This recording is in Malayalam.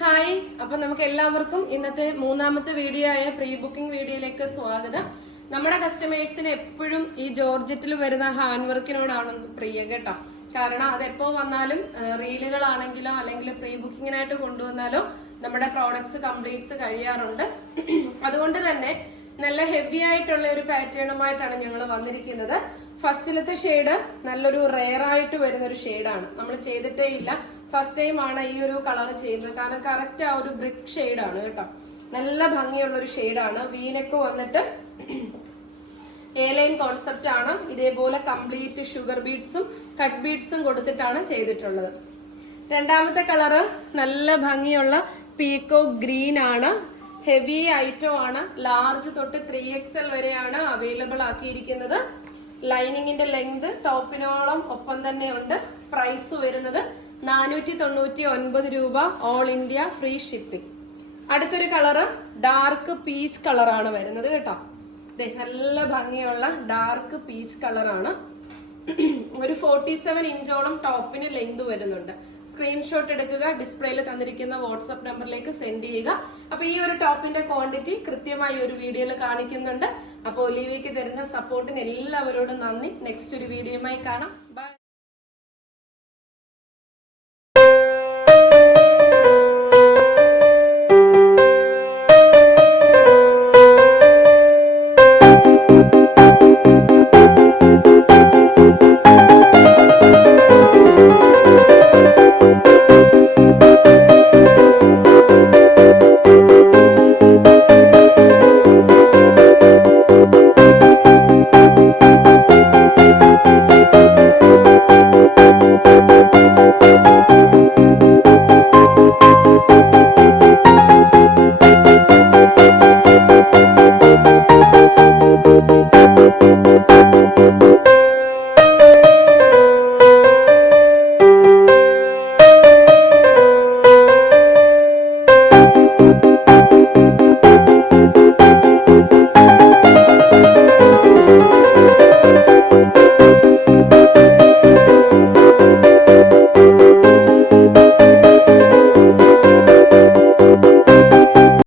ഹായ് അപ്പൊ നമുക്ക് എല്ലാവർക്കും ഇന്നത്തെ മൂന്നാമത്തെ വീഡിയോ ആയ പ്രീ ബുക്കിംഗ് വീഡിയോയിലേക്ക് സ്വാഗതം. നമ്മുടെ കസ്റ്റമേഴ്സിന് എപ്പോഴും ഈ ജോർജറ്റിൽ വരുന്ന ഹാൻഡ് വർക്കിനോടാണ് പ്രിയ കേട്ടോ. കാരണം അത് എപ്പോ വന്നാലും റീലുകളാണെങ്കിലോ അല്ലെങ്കിൽ പ്രീ ബുക്കിങ്ങിനായിട്ട് കൊണ്ടുവന്നാലോ നമ്മുടെ പ്രോഡക്ട്സ് കംപ്ലീറ്റ്സ് കഴിയാറുണ്ട്. അതുകൊണ്ട് തന്നെ നല്ല ഹെവി ആയിട്ടുള്ള ഒരു പാറ്റേണുമായിട്ടാണ് ഞങ്ങൾ വന്നിരിക്കുന്നത്. ഫസ്റ്റിലത്തെ ഷെയ്ഡ് നല്ലൊരു റെയർ ആയിട്ട് വരുന്ന ഒരു ഷെയ്ഡാണ് നമ്മൾ ചെയ്തിട്ടേ ഇല്ല. ഫസ്റ്റ് ടൈം ആണ് ഈ ഒരു കളർ ചെയ്യുന്നത്. കാരണം കറക്റ്റ് ആ ഒരു ബ്രിക്ക് ഷെയ്ഡാണ് കേട്ടോ. നല്ല ഭംഗിയുള്ള ഒരു ഷെയ്ഡാണ് വീനക്ക് വന്നിട്ട് എ ലൈൻ കോൺസെപ്റ്റ് ആണ്. ഇതേപോലെ കംപ്ലീറ്റ് ഷുഗർ ബീഡ്സും കട്ട് ബീഡ്സും കൊടുത്തിട്ടാണ് ചെയ്തിട്ടുള്ളത്. രണ്ടാമത്തെ കളറ് നല്ല ഭംഗിയുള്ള പീക്കോ ഗ്രീൻ ആണ്. ഹെവി ഐറ്റം ആണ്. ലാർജ് തൊട്ട് ത്രീ എൽ വരെയാണ് അവൈലബിൾ ആക്കിയിരിക്കുന്നത്. ലൈനിങ്ങിന്റെ ലെങ്ത് ടോപ്പിനോളം ഒപ്പം തന്നെ ഉണ്ട്. പ്രൈസ് വരുന്നത് നാനൂറ്റി തൊണ്ണൂറ്റി ഒൻപത് രൂപ ഓൾ ഇന്ത്യ ഫ്രീ ഷിപ്പിംഗ് അടുത്തൊരു കളറ് ഡാർക്ക് പീച്ച് കളറാണ് വരുന്നത് കേട്ടോ. നല്ല ഭംഗിയുള്ള ഡാർക്ക് പീച്ച് കളറാണ് ഒരു ഫോർട്ടി സെവൻ ഇഞ്ചോളം ടോപ്പിന് ലെങ്ത് വരുന്നുണ്ട്. സ്ക്രീൻഷോട്ട് എടുക്കുക ഡിസ്പ്ലേയിൽ തന്നിരിക്കുന്ന വാട്സപ്പ് നമ്പറിലേക്ക് സെൻഡ് ചെയ്യുക. അപ്പൊ ഈ ഒരു ടോപ്പിന്റെ ക്വാണ്ടിറ്റി കൃത്യമായി ഒരു വീഡിയോയിൽ കാണിക്കുന്നുണ്ട്. അപ്പോൾ ഒലിവിക്ക് തരുന്ന സപ്പോർട്ടിന് എല്ലാവരോടും നന്ദി. നെക്സ്റ്റ് ഒരു വീഡിയോയുമായി കാണാം.